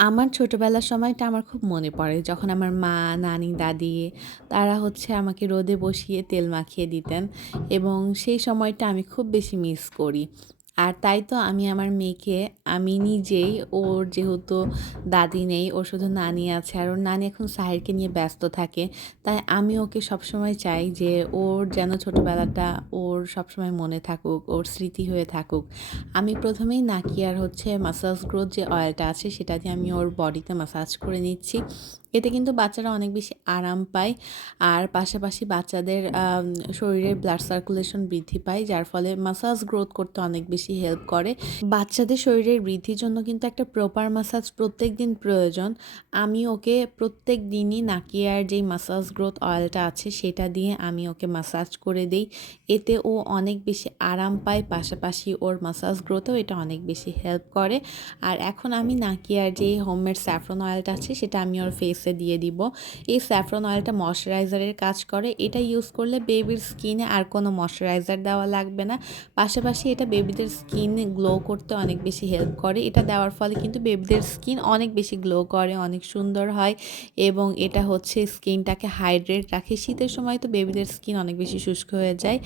আমার ছোটবেলার সময়টা আমার খুব মনে পড়ে। যখন আমার মা, নানি, দাদি তারা হচ্ছে আমাকে রোদে বসিয়ে তেল মাখিয়ে দিতেন এবং সেই সময়টা আমি খুব বেশি মিস করি। আর তাই তো আমি আমার মেয়েকে আমি নিজেই ওর যেহেতু দাদি নেই, ওর শুধু নানি আছে আর ওর নানি এখন সাহিরকে নিয়ে ব্যস্ত থাকে। তাই আমি ওকে সবসময় চাই যে ওর যেন ছোটবেলাটা ওর সবসময় মনে থাকুক, ওর স্মৃতি হয়ে থাকুক। আমি ১ম এই নাকিয়ার হচ্ছে মাসাজ গ্রোথ যে অয়েলটা আছে সেটা দিয়ে আমি ওর বডিতে মাসাজ করে নিচ্ছি। এতে কিন্তু বাচ্চারা অনেক বেশি আরাম পায়। আর পাশাপাশি বাচ্চাদের শরীরের ব্লাড সার্কুলেশন বৃদ্ধি পায়, যার ফলে মাসাজ গ্রোথ করতে অনেক বেশি হেল্প করে। বাচ্চাদের শরীরের বৃদ্ধির জন্য কিন্তু একটা প্রপার মাসাজ প্রত্যেকদিন প্রয়োজন। আমি ওকে প্রত্যেক দিনই নাকিয়ার যেই মাসাজ গ্রোথ অয়েলটা আছে সেটা দিয়ে আমি ওকে মাসাজ করে দেই। এতে ও অনেক বেশি আরাম পায়, পাশাপাশি ওর মাসাজ গ্রোথেও এটা অনেক বেশি হেল্প করে। আর এখন আমি নাকিয়ার যে হোমমেড স্যাফরন অয়েলটা আছে সেটা আমি ওর ফেসে দিয়ে দিব। এই স্যাফরন অয়েলটা ময়শ্চারাইজারের কাজ করে। এটা ইউজ করলে বেবির স্কিনে আর কোনো ময়শ্চারাইজার দেওয়া লাগবে না। পাশাপাশি এটা বেবিদের স্কিন গ্লো করতে অনেক বেশি হেল্প করে। এটা দেওয়ার ফলে কিন্তু বেবিদের স্কিন অনেক বেশি গ্লো করে, অনেক সুন্দর হয় এবং এটা হচ্ছে স্কিনটাকে হাইড্রেট রাখে। শীতের সময় তো বেবিদের স্কিন অনেক বেশি শুষ্ক হয়ে যায়।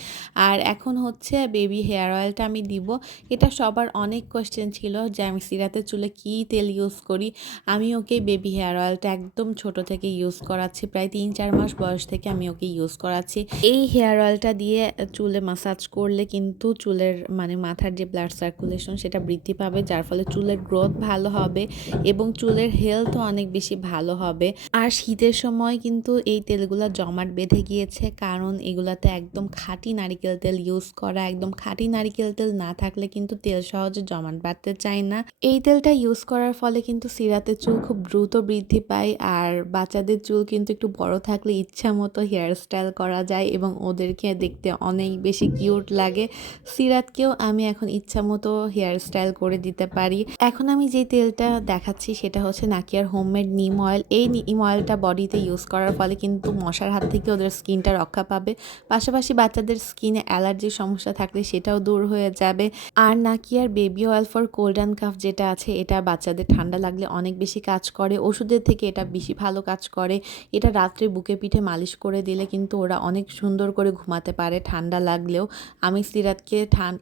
আর এখন হচ্ছে বেবি হেয়ার অয়েলটা আমি দিব। এটা সবার অনেক কোয়েশ্চেন ছিল যে আমি সিরাতের চুলে কী তেল ইউজ করি। আমি ওকে বেবি হেয়ার অয়েলটা একদম ছোট থেকে ইউজ করাচ্ছি, প্রায় ৩-৪ মাস বয়স থেকে আমি ওকে ইউজ করাচ্ছি। এই হেয়ার অয়েলটা দিয়ে চুলে মাসাজ করলে কিন্তু চুলের মানে মাথার যে ব্লাড সার্কুলেশন সেটা বৃদ্ধি পাবে, যার ফলে চুলের গ্রোথ ভালো হবে এবং চুলের হেলথও অনেক বেশি ভালো হবে। আর শীতের সময় কিন্তু এই তেলগুলা জমাট বেঁধে গিয়েছে, কারণ এগুলাতে একদম খাঁটি নারিকেল তেল ইউজ করা। একদম খাঁটি নারিকেল তেল না থাকলে কিন্তু তেল সহজে জমাট বাঁধতে চায় না। এই তেলটা ইউজ করার ফলে কিন্তু সিরাতের চুল খুব দ্রুত বৃদ্ধি পায়। আর বাচ্চাদের চুল কিন্তু একটু বড় থাকলে ইচ্ছা মতো হেয়ার স্টাইল করা যায় এবং ওদেরকে দেখতে অনেক বেশি কিউট লাগে। সিরাতকেও আমি এখন ইচ্ছা মতো হেয়ার স্টাইল করে দিতে পারি। এখন আমি যে তেলটা দেখাচ্ছি সেটা হচ্ছে নাকিয়ার হোমমেড নিম অয়েল। এই নিম অয়েলটা বডিতে ইউজ করার ফলে কিন্তু মশার হাত থেকে ওদের স্কিনটা রক্ষা পাবে। পাশাপাশি বাচ্চাদের স্কিনে অ্যালার্জির সমস্যা থাকলে সেটাও দূর হয়ে যাবে। আর নাকিয়ার baby oil for cold and cough যেটা আছে এটা বাচ্চাদের ঠান্ডা লাগলে অনেক বেশি কাজ করে, ওষুধের থেকে এটা বেশি ভালো কাজ করে। এটা রাত্রে বুকে পিঠে মালিশ করে দিলে কিন্তু ওরা অনেক সুন্দর করে ঘুমাতে পারে ঠান্ডা লাগলেও। আমি সিরাতকে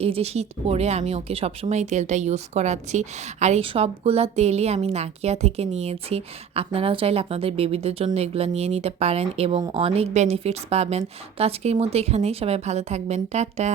এই যে শীত পড়ে আমি ওকে সবসময় এই তেলটা ইউজ করাচ্ছি। আর এই সবগুলা তেলই আমি নাকিয়া থেকে নিয়েছি। আপনারাও চাইলে আপনাদের বেবিদের জন্য এগুলো নিয়ে নিতে পারেন এবং অনেক বেনিফিটস পাবেন। তো আজকের মতো এখানেই, সবাই ভালো থাকবেন, টাটা।